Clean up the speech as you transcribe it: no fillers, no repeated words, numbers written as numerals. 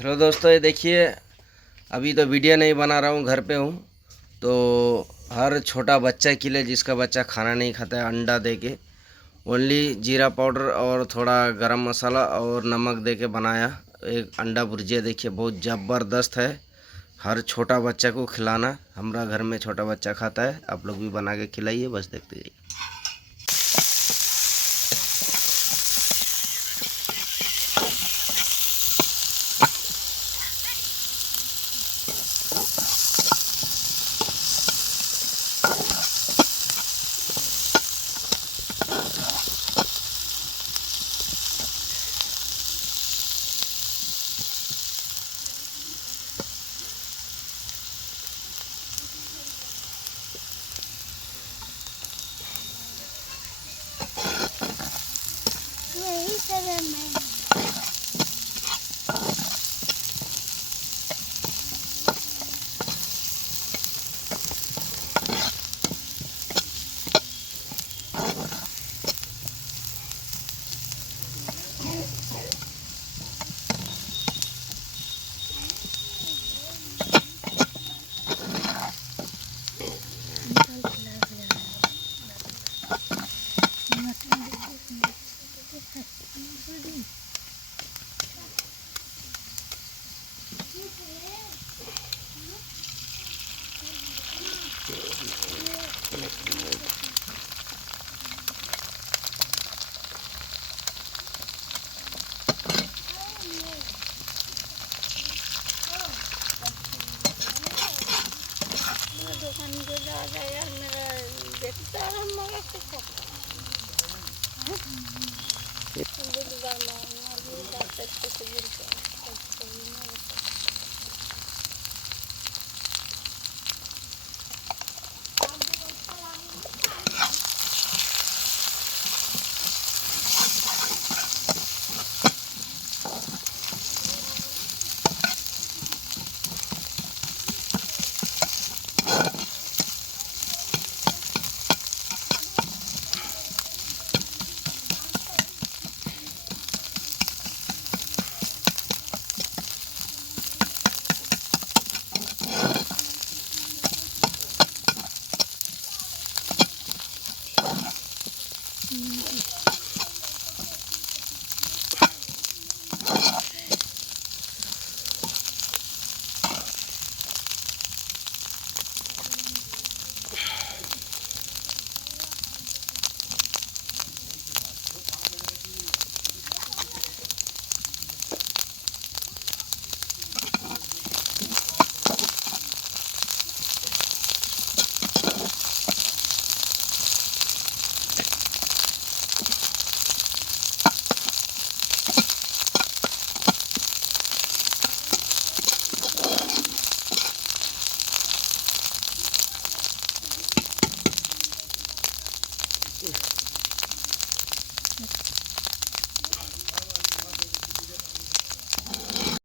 हेलो दोस्तों, ये देखिए अभी तो वीडियो नहीं बना रहा हूँ, घर पे हूँ। तो हर छोटा बच्चा के लिए जिसका बच्चा खाना नहीं खाता है, अंडा दे के ओनली जीरा पाउडर और थोड़ा गरम मसाला और नमक दे के बनाया एक अंडा भुर्जिया। देखिए बहुत ज़बरदस्त है। हर छोटा बच्चा को खिलाना। हमारा घर में छोटा बच्चा खाता है, आप लोग भी बना के खिलाइए। बस देखते जाइए। यही तरह मैं दुकान को जा यार, मेरा देखता रहा मगर कुछ